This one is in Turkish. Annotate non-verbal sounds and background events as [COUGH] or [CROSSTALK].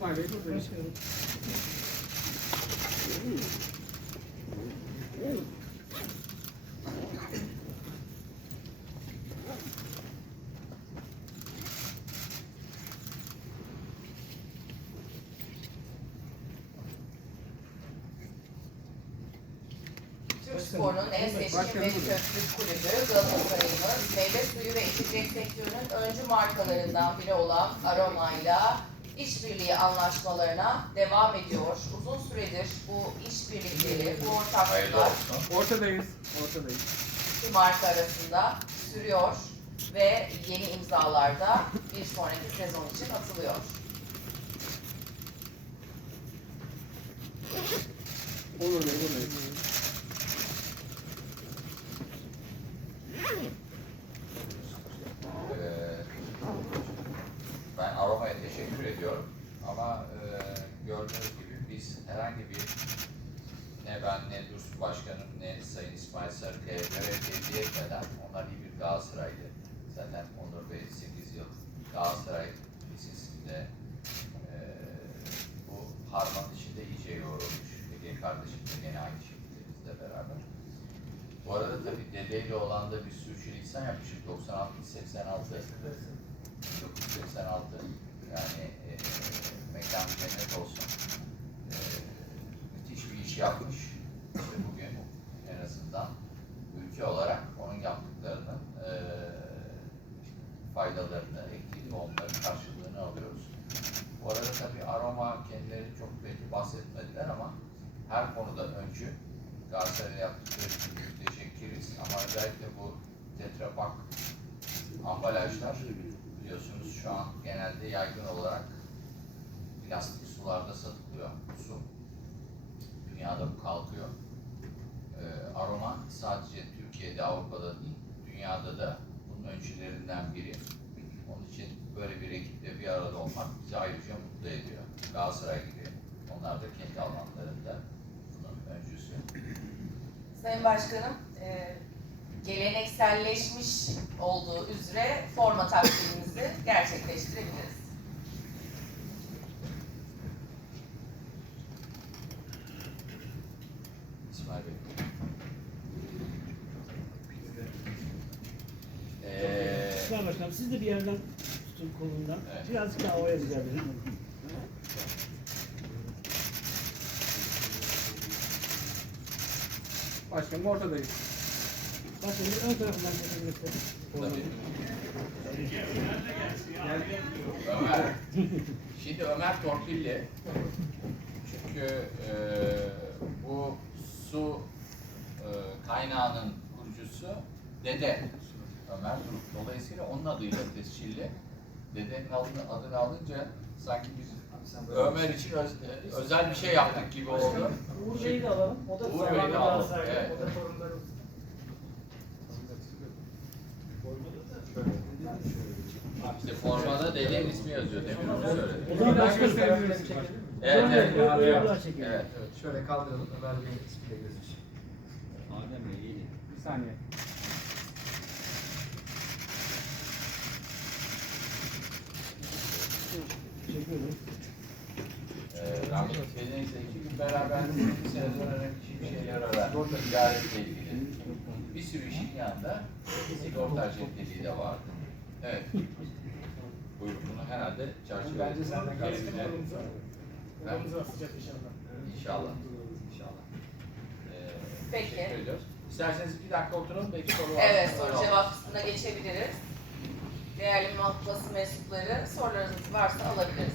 İsmail Bey buradayız. Türk sporunun en seçkin ve köklü kulübü Galatasaray'ımız meyve suyu ve içecek sektörünün öncü markalarından biri olan Aroma'yla işbirliği anlaşmalarına devam ediyor. Uzun süredir bu işbirlikleri, bu ortaklıklar. Ortadayız. Ortadayız. iki marka arasında sürüyor ve yeni imzalar da bir sonraki sezon için atılıyor. Onur Bey buradayız. Ee, ben Aroma'ya teşekkür ediyorum. Ama e, gördüğünüz gibi biz herhangi bir ne ben ne Dursun Başkanım ne Sayın İsmail Sarıkaya görev tevdi etmeden onlar iyi bir Galatasaraylı. Zaten Onur Bey 8 yıl Galatasaray Lisesi'nde e, bu harman içinde iyice yoğrulmuş. Ege kardeşim de gene aynı şekilde bizle beraber. Bu arada tabii dedeyle olan da bir sürçülisan yapmışım 96 86 1986 yani e, mekan cennet olsun. E, müthiş bir iş yapmış. İşte bugün en azından ülke olarak onun yaptıklarının e, faydalarını, ektiği tohumların karşılığını alıyoruz. Bu arada tabii aroma kendileri çok belki bahsetmediler ama her konuda öncü. Galatasaray'a yaptıkları için büyük teşekkürüz. Ama özellikle bu Tetra Pak ambalajlar biliyorsunuz şu an genelde yaygın olarak plastik sularda satılıyor. Su. Dünyada bu kalkıyor. Ee, aroma sadece Türkiye'de, Avrupa'da değil, dünyada da bunun öncülerinden biri. Onun için böyle bir ekiple bir arada olmak bizi ayrıca mutlu ediyor. Galatasaray gibi. Onlar da kendi alanlarında bunun öncüsü. Sayın Başkanım, e, gelenekselleşmiş olduğu üzere forma takvimimizi [LAUGHS] gerçekleştirebiliriz. İsmail Bey. Ee, İsmail Başkanım siz de bir yerden tutun kolundan. Evet. Birazcık daha havaya rica ederim. Başkanım ortadayız. Başkanım ön tarafından çekebilirsiniz. tabii. Ömer. Şimdi Ömer torpilli. Çünkü e, bu su e, kaynağının kurucusu dede Ömer Durup. Dolayısıyla onun adıyla tescilli. Dedenin adını, adını alınca sanki biz Ömer için öz- e, özel bir şey yaptık gibi oldu. Uğur Bey'i de alalım. O da Uğur Bey'i de alalım, evet. O da torunlarımız. İşte formada dedenin ismi yazıyor. Demin onu söyledim. O zaman Ben başkanım. gösterebilirim. Evet, evet. Bey, çekelim. Evet. Evet, şöyle kaldıralım. Ömer Bey'in ismiyle gözüksün. Bir saniye. Teşekkür ederim. Ee, rahmetli Bedeniz'le iki gün beraber bir önemli bir şeyler öğrendim. Ticaretle ilgili. Bir sürü işin yanında sigorta acenteliği de vardı. Evet. Buyurun bunu herhalde çerçeve Bence senden kalsın. Oramızı asacak inşallah. İnşallah. İnşallah. Ee, Peki. Teşekkür ediyoruz. İsterseniz iki dakika oturalım. Belki soru var. Evet, soru cevap kısmına geçebiliriz. Değerli basın mensupları sorularınız varsa alabiliriz.